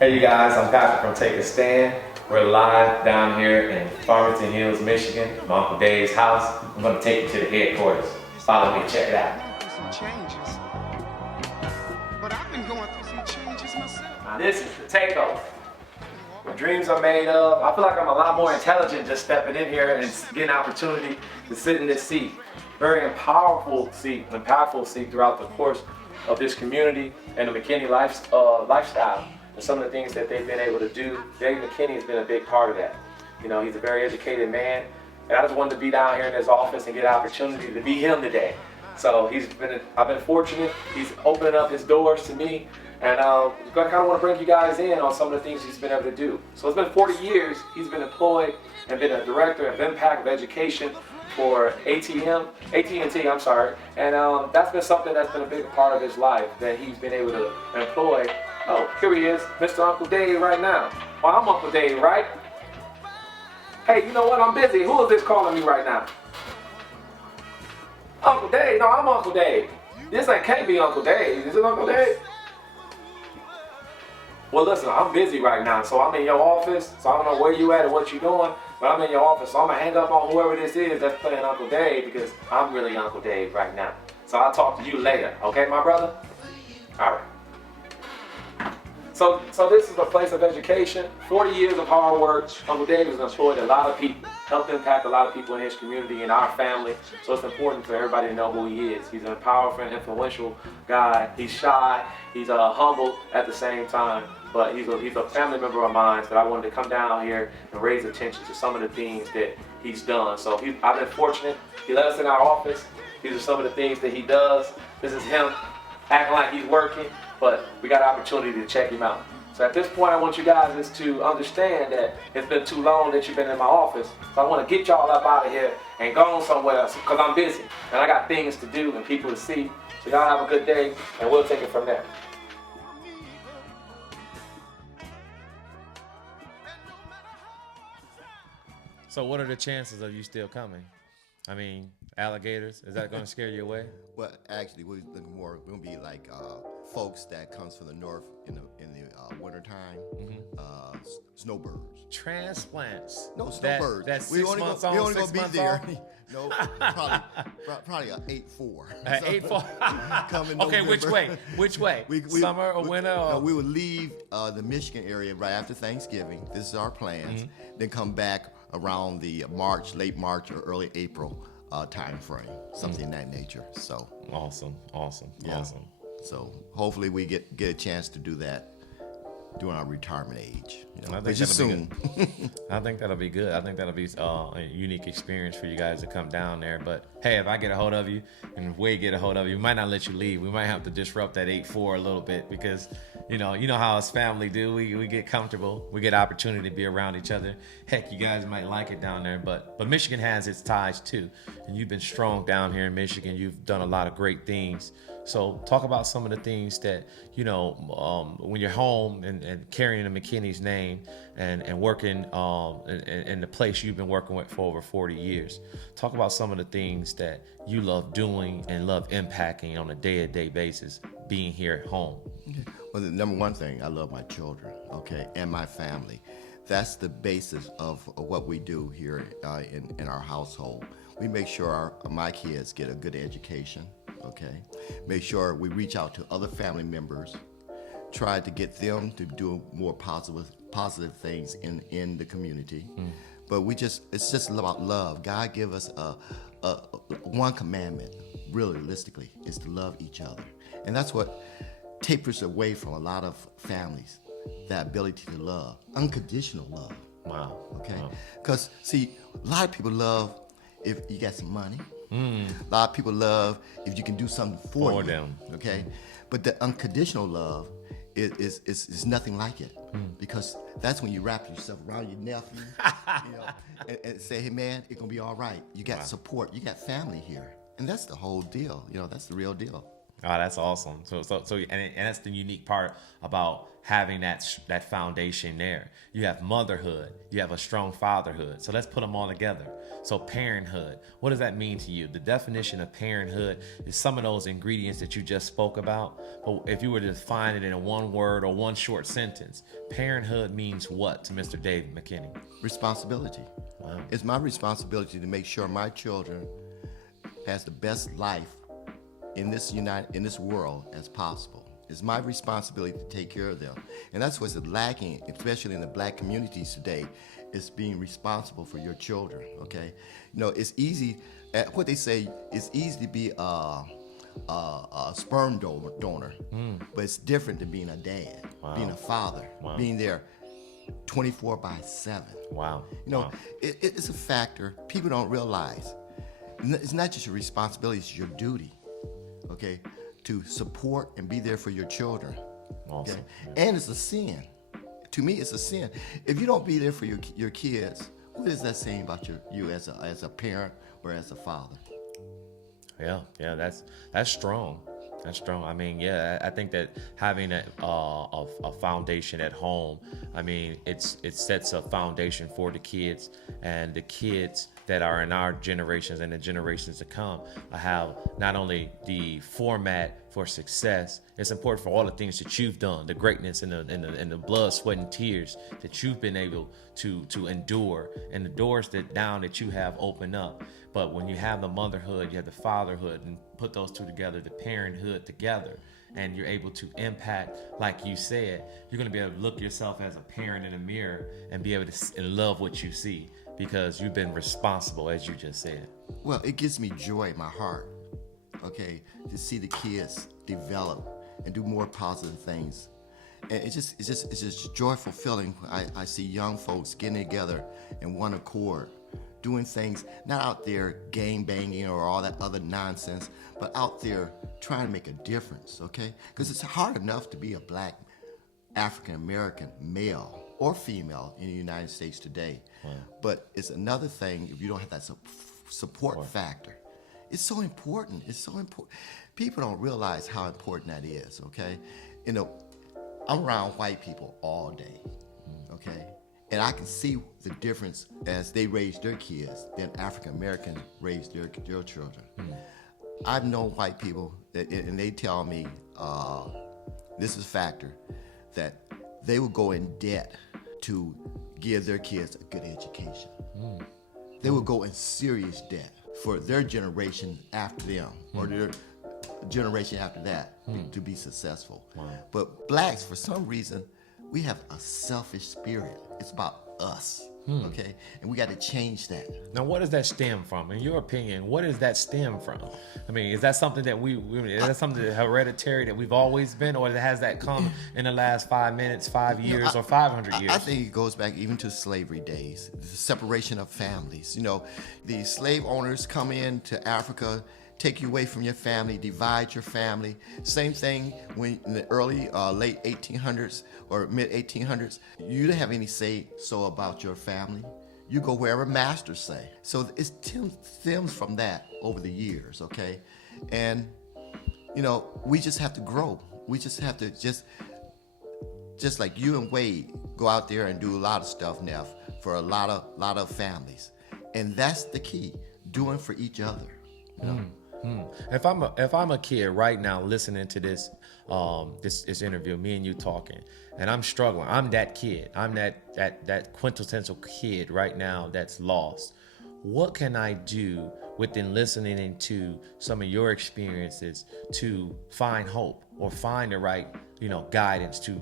Hey you guys, I'm Patrick from Take a Stand. We're live down here in Farmington Hills, Michigan, my Uncle Dave's house. I'm going to take you to the headquarters. Follow me, check it out. Some changes, but I've been going through some changes myself. Now this is the takeover. What dreams are made of. I feel like I'm a lot more intelligent just stepping in here and getting an opportunity to sit in this seat. Very powerful seat, impactful seat throughout the course of this community and the McKinney lifestyle. And some of the things that they've been able to do. David McKinney has been a big part of that. You know, he's a very educated man, and I just wanted to be down here in his office and get an opportunity to be him today. So I've been fortunate. He's opening up his doors to me, and I kind of want to bring you guys in on some of the things he's been able to do. So it's been 40 years he's been employed and been a director of impact of education for AT&T, and that's been something that's been a big part of his life that he's been able to employ. Oh, here he is, Mr. Uncle Dave right now. Well, I'm Uncle Dave, right? Hey, you know what? I'm busy. Who is this calling me right now? Uncle Dave? No, I'm Uncle Dave. This can't be Uncle Dave. Is it Uncle Dave? Well, listen, I'm busy right now, so I'm in your office, so I don't know where you at or what you're doing, but I'm in your office, so I'm gonna hang up on whoever this is that's playing Uncle Dave because I'm really Uncle Dave right now. So I'll talk to you later, okay, my brother? All right. So this is a place of education, 40 years of hard work. Uncle Dave has employed a lot of people, helped impact a lot of people in his community and our family. So it's important for everybody to know who he is. He's a powerful and influential guy. He's shy, he's humble at the same time, but he's a family member of mine. So I wanted to come down here and raise attention to some of the things that he's done. So I've been fortunate. He let us in our office. These are some of the things that he does. This is him acting like he's working, but we got an opportunity to check him out. So at this point, I want you guys is to understand that it's been too long that you've been in my office. So I want to get y'all up out of here and go on somewhere else because I'm busy and I got things to do and people to see. So y'all have a good day and we'll take it from there. So what are the chances of you still coming? I mean, alligators, is that going to scare you away? Well, actually, we're looking more. We're gonna be like folks that comes from the north in the wintertime. Mm-hmm. Snowbirds. Transplants. No, snowbirds. That's we 6 only months gonna, on, we only 6 gonna months be there. off? No, probably a 8-4. 8-4. Come in Okay, November. which way? Summer or winter? Or? No, we would leave the Michigan area right after Thanksgiving. This is our plans. Mm-hmm. Then come back around the late March or early April time frame, something in that nature. So awesome. So hopefully we get a chance to do that during our retirement age, which is soon. I think that'll be good. I think that'll be a unique experience for you guys to come down there. But hey, if I get a hold of you and if Wade get a hold of you, we might not let you leave. We might have to disrupt that 8-4 a little bit because you know how us family do. We get comfortable. We get opportunity to be around each other. Heck, you guys might like it down there. But Michigan has its ties too, and you've been strong down here in Michigan. You've done a lot of great things. So talk about some of the things that, when you're home and carrying the McKinney's name and working in the place you've been working with for over 40 years. Talk about some of the things that you love doing and love impacting on a day-to-day basis, being here at home. Well, the number one thing, I love my children, okay, and my family. That's the basis of what we do here in our household. We make sure my kids get a good education. Okay, make sure we reach out to other family members, try to get them to do more positive things in the community. But it's just about love. God give us one commandment, realistically, is to love each other. And that's what tapers away from a lot of families, that ability to love, unconditional love. Wow. Okay? Wow. Because, see, a lot of people love if you got some money. A lot of people love if you can do something for them. Okay? But the unconditional love is nothing like it. Because that's when you wrap yourself around your nephew, and say, hey, man, it's going to be all right. You got support. You got family here. And that's the whole deal. That's the real deal. Oh, that's awesome. So, and that's the unique part about having that foundation there. You have motherhood, you have a strong fatherhood. So let's put them all together. So parenthood, what does that mean to you? The definition of parenthood is some of those ingredients that you just spoke about. But if you were to define it in a one word or one short sentence, parenthood means what to Mr. David McKinney? Responsibility. Wow. It's my responsibility to make sure my children has the best life in this world as possible. It's my responsibility to take care of them. And that's what's lacking, especially in the black communities today, is being responsible for your children, okay? It's easy, what they say, it's easy to be a sperm donor, but it's different than being a dad, being a father, being there 24/7. Wow. It's a factor people don't realize. It's not just your responsibility, it's your duty, okay, to support and be there for your children. Awesome. Okay? And it's a sin. To me, it's a sin. If you don't be there for your kids, what is that saying about you as a parent or as a father? Yeah, that's strong. That's strong. I mean, yeah, I think that having a foundation at home, I mean, it sets a foundation for the kids, and the kids that are in our generations and the generations to come have not only the format for success. It's important for all the things that you've done, the greatness and the blood, sweat, and tears that you've been able to endure, and the doors that you have opened up. But when you have the motherhood, you have the fatherhood, and put those two together, the parenthood together, and you're able to impact, like you said, you're going to be able to look yourself as a parent in the mirror and be able to love what you see, because you've been responsible, as you just said. Well, it gives me joy in my heart, okay, to see the kids develop and do more positive things. And it's just a joyful feeling when I see young folks getting together in one accord, doing things, not out there gang banging or all that other nonsense, but out there trying to make a difference, okay? Because it's hard enough to be a black African-American male or female in the United States today. Wow. But it's another thing if you don't have that support factor. It's so important. It's so important. People don't realize how important that is, okay? I'm around white people all day, okay? And I can see the difference as they raise their kids than African Americans raise their children. I've known white people, and they tell me, this is a factor, that they will go in debt to give their kids a good education. They will go in serious debt for their generation after them, or their generation after that, to be successful. Wow. But blacks, for some reason, we have a selfish spirit. It's about us, okay? And we got to change that. Now, what does that stem from? In your opinion, what does that stem from? I mean, is that something that is that something that hereditary that we've always been, or has that come in the last 5 minutes, 5 years, or 500 years? I think it goes back even to slavery days, the separation of families. The slave owners come into Africa, take you away from your family, divide your family. Same thing when in the early, late 1800s or mid 1800s, you didn't have any say so about your family. You go wherever masters say. So it stems from that over the years, okay? And, we just have to grow. We just have to just like you and Wade go out there and do a lot of stuff now for a lot of families. And that's the key, doing for each other. If I'm a kid right now listening to this this interview, me and you talking, and I'm struggling, I'm that kid, I'm that quintessential kid right now that's lost. What can I do within listening to some of your experiences to find hope or find the right guidance to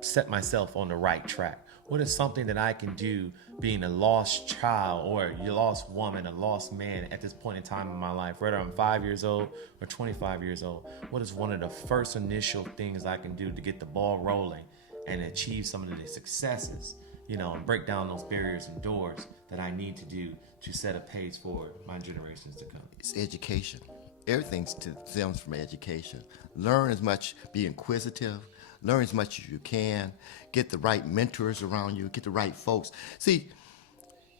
set myself on the right track? What is something that I can do being a lost child or a lost woman, a lost man at this point in time in my life, whether I'm 5 years old or 25 years old? What is one of the first initial things I can do to get the ball rolling and achieve some of the successes, and break down those barriers and doors that I need to do to set a pace for my generations to come? It's education. Everything stems from education. Learn as much, be inquisitive, learn as much as you can, get the right mentors around you, get the right folks. See,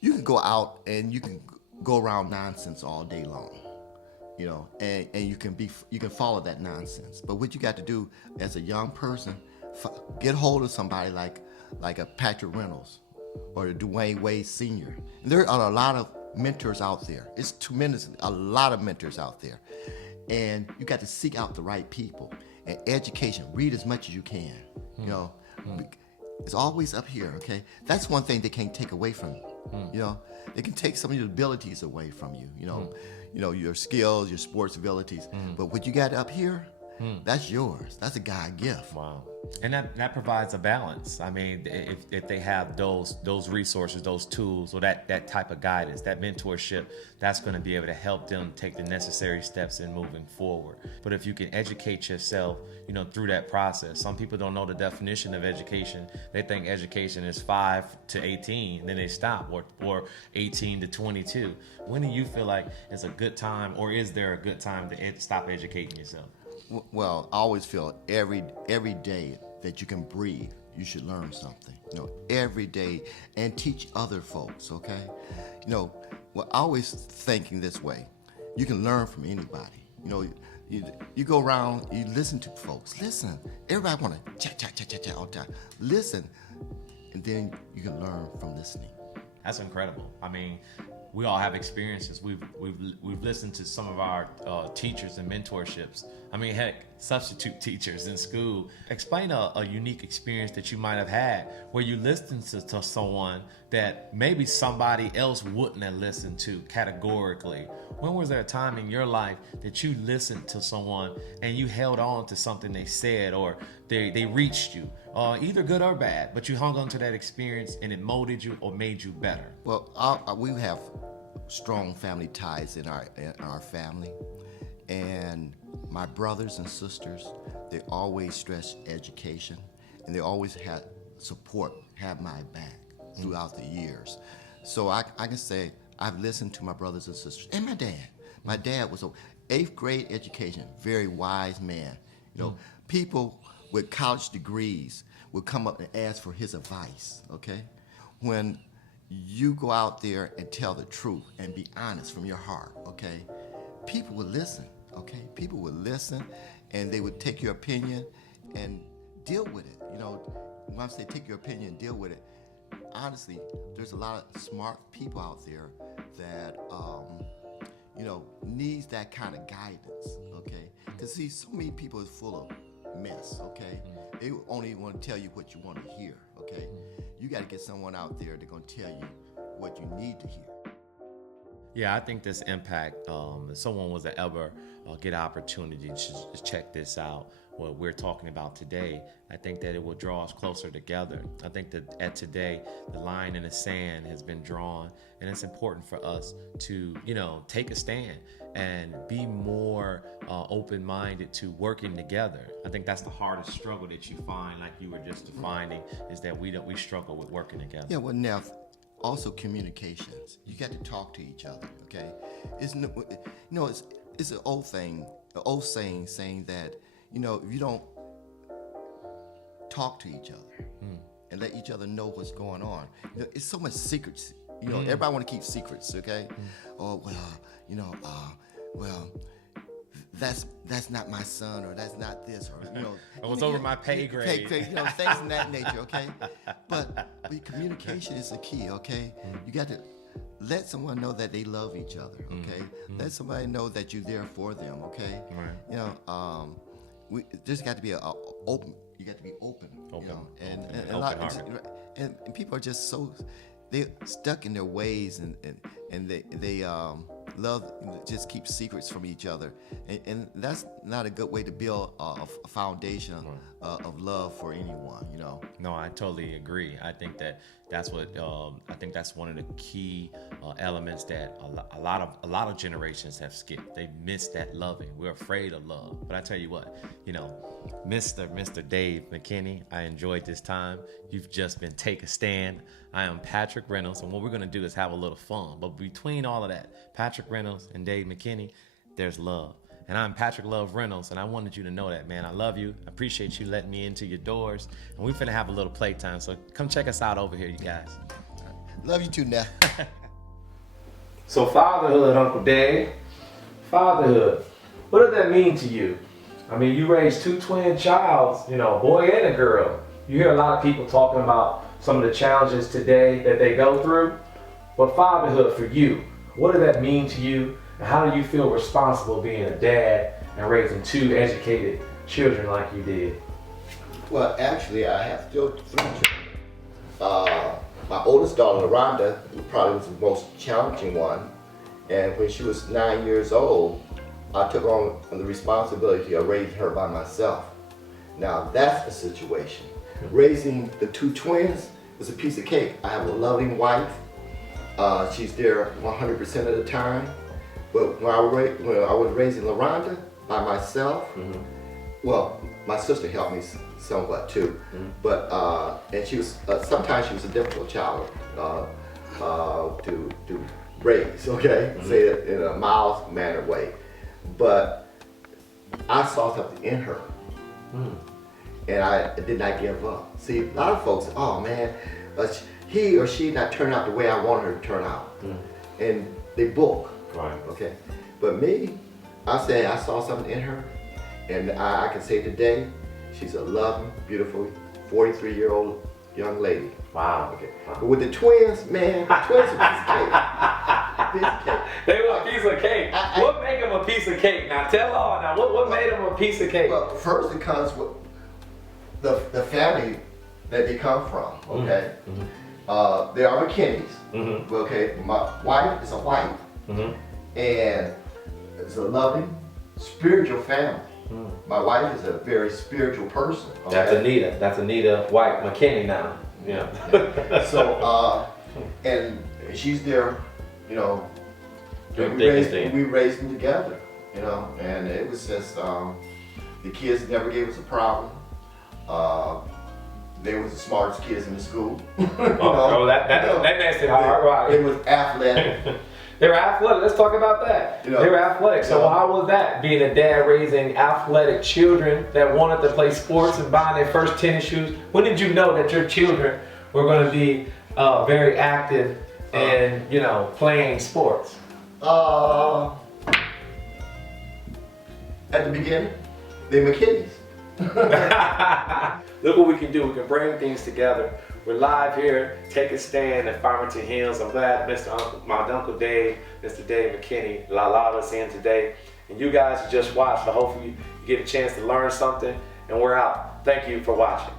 you can go out and you can go around nonsense all day long, and you can follow that nonsense. But what you got to do as a young person, get hold of somebody like a Patrick Reynolds or a Dwayne Wade Sr. There are a lot of mentors out there. It's tremendous, a lot of mentors out there. And you got to seek out the right people. And education, read as much as you can. It's always up here, okay? That's one thing they can't take away from you. They can take some of your abilities away from you, your skills, your sports abilities. But what you got up here, that's yours. That's a God gift. Wow. And that provides a balance. I mean, if they have those resources, those tools, or that type of guidance, that mentorship, that's going to be able to help them take the necessary steps in moving forward. But if you can educate yourself, through that process. Some people don't know the definition of education. They think education is 5 to 18, then they stop, or 18 to 22. When do you feel like it's a good time, or is there a good time to stop educating yourself? Well, I always feel every day that you can breathe, you should learn something. Every day, and teach other folks. Okay, I always thinking this way: you can learn from anybody. You go around, you listen to folks. Listen, everybody want to chat all the time. Listen, and then you can learn from listening. That's incredible. I mean, we all have experiences. We've listened to some of our teachers and mentorships. I mean, heck, substitute teachers in school. Explain a unique experience that you might have had where you listened to someone that maybe somebody else wouldn't have listened to categorically. When was there a time in your life that you listened to someone and you held on to something they said, or they reached you, either good or bad, but you hung on to that experience and it molded you or made you better? Well, we have strong family ties in our family, and my brothers and sisters, they always stress education, and they always had support, have my back throughout the years. So I can say I've listened to my brothers and sisters, and my dad. My dad was an 8th grade education, very wise man. People with college degrees would come up and ask for his advice. Okay, when you go out there and tell the truth and be honest from your heart, okay, people will listen, okay? People will listen, and they would take your opinion and deal with it. When I say take your opinion and deal with it, honestly, there's a lot of smart people out there that, needs that kind of guidance, okay? Because, see, so many people is full of mess, okay? They only want to tell you what you want to hear, okay? You got to get someone out there that's going to tell you what you need to hear. Yeah, I think this impact, if someone was to ever get an opportunity to check this out, what we're talking about today, I think that it will draw us closer together. I think that at today, the line in the sand has been drawn, and it's important for us to, take a stand and be more open-minded to working together. I think that's the hardest struggle that you find, like you were just defining, is that we struggle with working together. Yeah, well, now, also communications. You got to talk to each other, okay? It's an old thing, an old saying that, if you don't talk to each other and let each other know what's going on, it's so much secrets. Everybody want to keep secrets, okay? Oh, well, that's not my son, or that's not this, or it was over my pay grade. Things of that nature, okay? But communication is the key, okay? You got to let someone know that they love each other, okay? Let somebody know that you're there for them, okay? Right. There's got to be open. You got to be open, and a lot, and people are just so they're stuck in their ways, and they love just keep secrets from each other, and that's not a good way to build a foundation of love for anyone, you know. No, I totally agree. I think that's what I think that's one of the key elements that a lot of generations have skipped. They missed that loving. We're afraid of love. But I tell you what, you know, Mr. Dave McKinney, I enjoyed this time. You've just been Take a Stand. I am Patrick Reynolds, and what we're gonna do is have a little fun. But between all of that, Patrick Reynolds and Dave McKinney, there's love. And I'm Patrick Love Reynolds, and I wanted you to know that, man. I love you. I appreciate you letting me into your doors. And we finna have a little playtime, so come check us out over here, you guys. Love you too, now. So fatherhood, Uncle Dave. Fatherhood. What does that mean to you? I mean, you raised 2 twin childs, you know, a boy and a girl. You hear a lot of people talking about some of the challenges today that they go through. But fatherhood for you, what does that mean to you? And how do you feel responsible being a dad and raising 2 educated children like you did? Well, actually, I have still 3 children. My oldest daughter, Rhonda, probably was the most challenging one. And when she was 9 years old, I took on the responsibility of raising her by myself. Now, that's a situation. Raising the 2 twins was a piece of cake. I have a loving wife. She's there 100% of the time. But when I was raising LaRonda by myself, well, my sister helped me somewhat too. But and she was sometimes she was a difficult child to raise. Okay, say it in a mild mannered way. But I saw something in her, and I did not give up. See, a lot of folks, oh man, he or she not turned out the way I wanted her to turn out, and they book. Right. Okay, but me, I say I saw something in her, and I can say today, she's a loving, beautiful, 43-year-old young lady. Wow. Okay, but with the twins, man, the twins are a piece of cake. Piece of cake. They were a piece of cake. What made them a piece of cake? Now tell all. Now what made them a piece of cake? Well, first it comes with the family that they come from. Okay, they are McKinneys. Okay, my wife is a white. And it's a loving, spiritual family. My wife is a very spiritual person. Okay? That's Anita. That's Anita White McKinney now. Yeah. So, and she's there, you know, we raised them together, you know, and it was just, the kids never gave us a problem. They was the smartest kids in the school. That makes it hard, right? It was athletic. They were athletic. Let's talk about that. You know, they were athletic. So how was that, being a dad raising athletic children that wanted to play sports and buying their first tennis shoes? When did you know that your children were going to be very active and, you know, playing sports? At the beginning, they McKinneys. Look what we can do. We can bring things together. We're live here, Take a Stand at Farmington Hills. I'm glad my Uncle Dave, Mr. Dave McKinney, allowed us in today. And you guys just watched, so hopefully you get a chance to learn something. And we're out. Thank you for watching.